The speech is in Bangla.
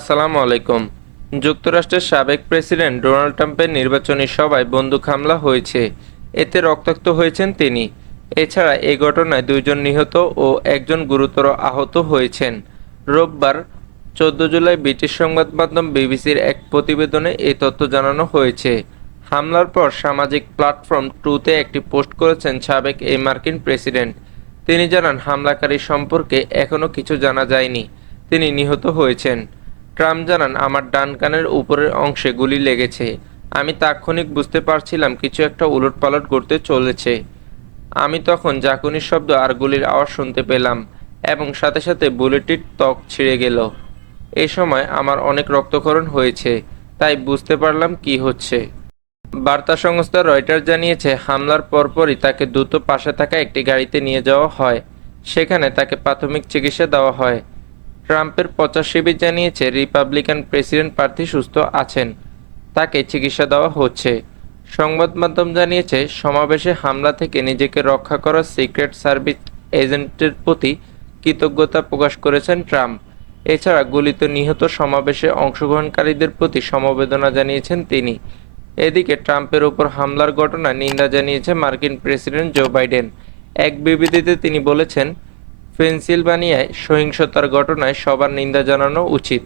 আসসালামু আলাইকুম। যুক্তরাষ্ট্রের সাবেক প্রেসিডেন্ট ডোনাল্ড ট্রাম্পের নির্বাচনী সভায় বন্দুক হামলা হয়েছে। এতে রক্তাক্ত হয়েছেন তিনি। এছাড়া এ ঘটনায় 2 জন নিহত ও 1 জন গুরুতর আহত হয়েছেন। রোববার 14 জুলাই ব্রিটিশ সংবাদ মাধ্যম বিবিসির এক প্রতিবেদনে এই তথ্য জানানো হয়েছে। হামলার পর সামাজিক প্ল্যাটফর্ম ট্রুথে একটি পোস্ট করেছেন সাবেক এই মার্কিন প্রেসিডেন্ট। তিনি জানান, হামলাকারী সম্পর্কে এখনও কিছু জানা যায়নি। তিনি নিহত হয়েছেন। ট্রাম্প জানান, আমার ডান কানের উপরের অংশে গুলি লেগেছে। আমি তাৎক্ষণিক বুঝতে পারছিলাম কিছু একটা উলটপালট করতে চলেছে। আমি তখন ঝাঁকুনির শব্দ আর গুলির আওয়াজ শুনতে পেলাম এবং সাথে সাথে বুলেটটির ত্বক ছিঁড়ে গেল। এই সময় আমার অনেক রক্তক্ষরণ হয়েছে, তাই বুঝতে পারলাম কি হচ্ছে। বার্তা সংস্থা রয়টার্স জানিয়েছে, হামলার পরপরই তাকে দ্রুত পাশে থাকা একটি গাড়িতে নিয়ে যাওয়া হয়। সেখানে তাকে প্রাথমিক চিকিৎসা দেওয়া হয়। ট্রাম্পের প্রচার শিবির জানিয়েছে, রিপাবলিকান প্রেসিডেন্ট প্রার্থী সুস্থ আছেন, তাকে চিকিৎসা দেওয়া হচ্ছে। সংবাদ মাধ্যম জানিয়েছে, সমাবেশে হামলা থেকে নিজেকে রক্ষা করা সিক্রেট সার্ভিস এজেন্টের প্রতি কৃতজ্ঞতা প্রকাশ করেছেন ট্রাম্প। এছাড়া গুলিতে নিহত সমাবেশে অংশগ্রহণকারীদের প্রতি সমবেদনা জানিয়েছেন তিনি। এদিকে ট্রাম্পের উপর হামলার ঘটনায় নিন্দা জানিয়েছে মার্কিন প্রেসিডেন্ট জো বাইডেন। এক বিবৃতিতে তিনি বলেছেন, পেনসিলভানিয়ায় সহিংসতার ঘটনায় সবার নিন্দা জানানো উচিত।